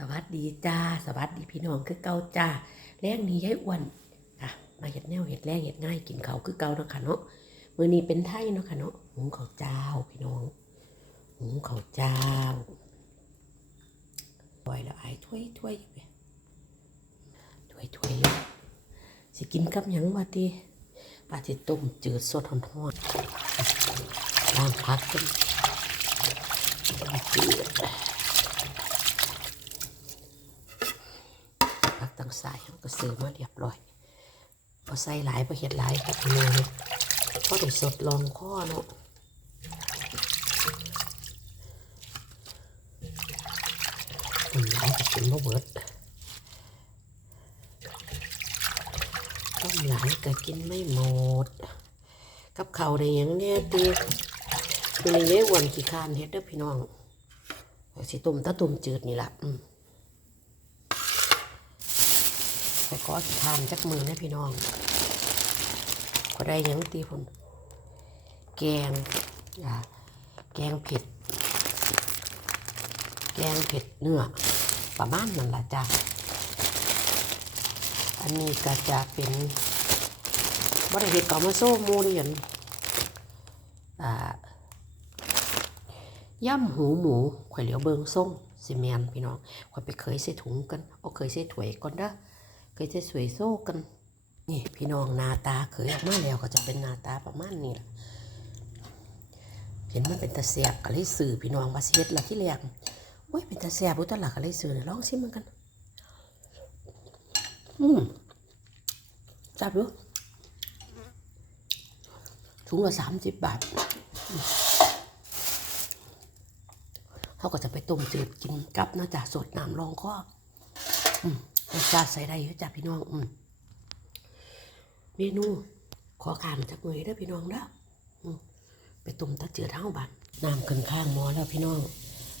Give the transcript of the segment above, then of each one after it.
สวัสดีจ้า สวัสดีพี่น้องคือเก่าจ้าแรงนี้ยายอ้วนค่ะมาเห็ดแนวเห็ดแรงเห็ดง่ายกินเขาคือเก่าเนาะค่ะเนาะมือนี้เป็นไทยเนาะค่ะเนาะหุงข้าวเจ้าพี่น้องหุงข้าวเจ้าปล่อยแล้วไอ้ถ้วยถ้วยอยู่เนี่ยถ้วยถ้วยอยู่สิกินกับหยังวะติปลาจิต้มจืดสดร้อนๆล้างพักกันจืด ผักต่างสายเขาก็ ซื้อมาเรียบร้อยพอใส่หลายพอเห็ดหลายกับพี่น้อพอได้สดลองข้อเนาะต้มหลายก็กินบ่เบิดต้มหลายก็กินไม่หมด กับเขาได้ยังเนี่ยตีคือในเย้อ้วนขี้คานเฮ็ดเด้อพี่น้องสิต้มตะต้มจืดนี่แหละอืม ไป ขอทานจักมือนะพี่น้องก็ได้ยังตีผลแกงแกงเผ็ด แกงเผ็ดเนื้อประมาณนั้นละจ้ะอันนี้ก็จะเป็นบริเห็ดเก่ามาโซ่มูเรียนย่ำหูหมูข่อยเหลียวเบิงส้มซีเมนพี่น้องข่อยไปเคยใส่ถุงกันเอาเคยใส่ถ้วยก่อนเด้อ เคยจะสวยโซ่กัน นี่พี่น้องนาตาเคยออกมาแล้วก็จะเป็นนาตาประมาณนี้แหละเห็นมันเป็นตาเสียบก็เลยสื่อพี่น้องว่าสิเฮ็ดละที่แรกโอ้ยเป็นตาเสียบอุตละก็เลยสื่อลองชิมมันกัน อืมจับดูถุงละสามสิบบาทเขาก็จะไปต้มจืดกินกับนะจ๊ะสดน้ำรองข้ออืม รสชาติใส่ได้เยอะจ้ะพี่น้องอืมเมนู ขอขามจากหน่วยเด้อพี่น้องเด้อไปต้มตะเจือเท่าบันน้ำขึ้นข้างหม้อแล้วพี่น้อง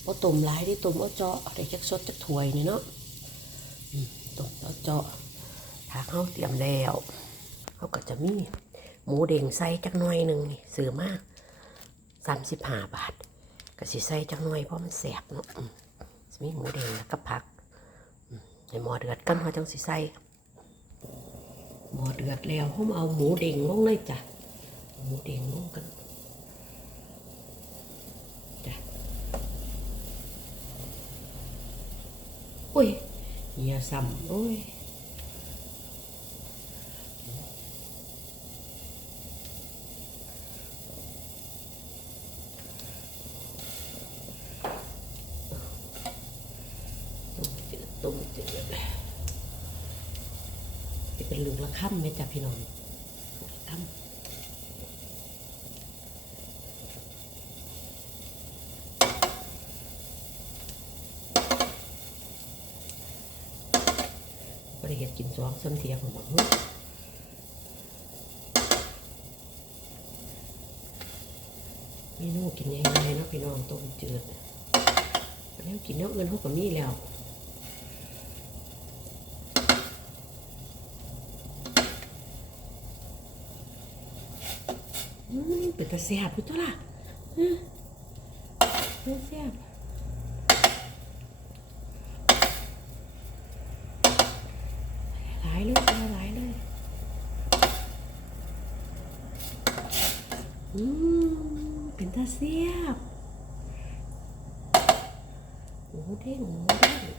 ว่าต้มหลายได้ต้มเอาเจาะได้จักสดจักถ้วยนี่เนาะอืมต้มเอาเจาะถ้าเขาเตรียมแล้วเขาก็จะมีหมูเด้งใส่จักหน่อยหนึ่งนี่ซื้อมาสามสิบห้าบาทก็สิใส่จักหน่อยเพราะมันแสบเนาะมีหมูเด้งแล้วก็ผัก ในหมอเดือดกันเขาจังสิใส่หมอเดือดแล้วผมเอาหมูเด้งลงเลยจ้ะหมูเด้งลงกันจ้ะอุ้ยเหียซ้ำโอ้ยต้มจืดต้มจืด จะเป็นลูกละค่ำไหมจ้ะพี่น้องลูกละค่ำริเห็ดกินสองซ้ำเทียผมบอกเฮ้ยเมนูกินยังไงเนาะพี่น้องต้มจืดแล้วกินเนื้อเงินเขาก็มีแล้ว อืม เป็นตาแซ่บอยู่ตัวล่ะเป็นแซ่บหลายเลยหลายเลยอืมเป็นตาแซ่บหมูเด้งหมูเด้ง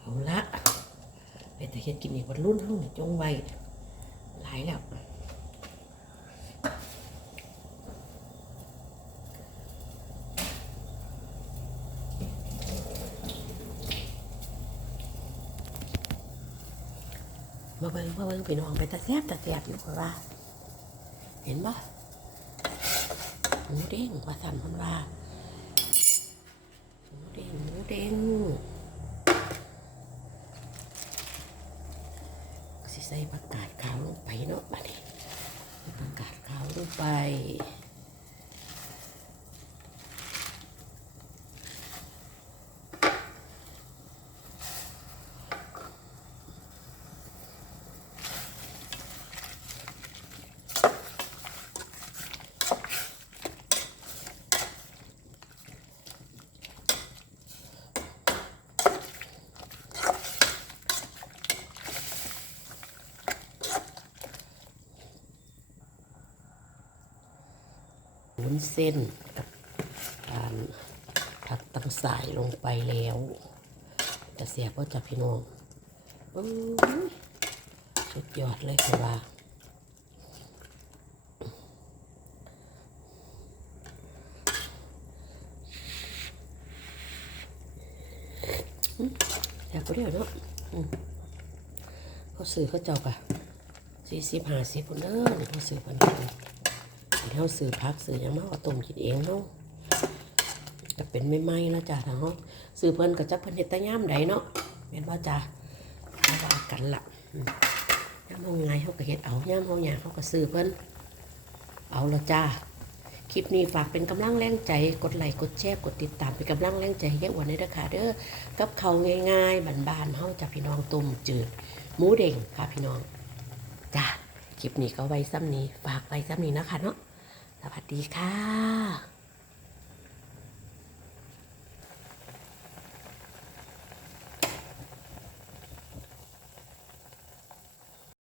เอาละไปแต่ เฮ็ดกินอีกวันรุ่นเฮานี่จงไว้หลายแล้วมาเบิ่งมาเบิ่งพี่น้องไปตะแซบตะแซบอยู่ว่า เห็นปะหมูเด้งว่าสั่นคนว่าหมูเด้งหมูเด้ง ใส่ประกาศขาวลงไปเนาะบัดนี้ประกาศขาวลงไป วุ้นเส้นกับการผัดตังสายลงไปแล้วจะเสียก็จะพี่น้องสุดยอดเลยค่ะว่าอยากก็เรียกเนาะเขาซื้อเขาเจ้ากะสี่สิบห้าสิบคนเด้อเขาซื้อพันกัน เขาซื้อพักซื้อยังมาเอาต้มกินเองเนาะก็เป็นไม่ไหม้แล้วจ้ะทางเขาซื้อเพิ่นก็จักเพิ่นเฮ็ดต่ย่ามใดเนาะแม่นบ่จ้ะเอาว่ากันละย่ามเฮาไงเขาก็เฮ็ดเอาย่ามเฮาหยังเขาก็ซื้อเพิ่นเอาละจ้าคลิปนี้ฝากเป็นกำลังแรงใจ กดไลค์กดแชร์กดติดตามเป็นกำลังแรงใจให้ยายอ้วนได้เด้อค่ะเด้อกับเขาง่ายๆบานๆเฮาจากพี่น้องตุ่มจืดหมูเด้งค่ะพี่น้องจ้าคลิปนี้ก็ไว้ซ้ำนี้ฝากไว้ซ้ำนี้นะคะเนาะ สวัสดีค่ะ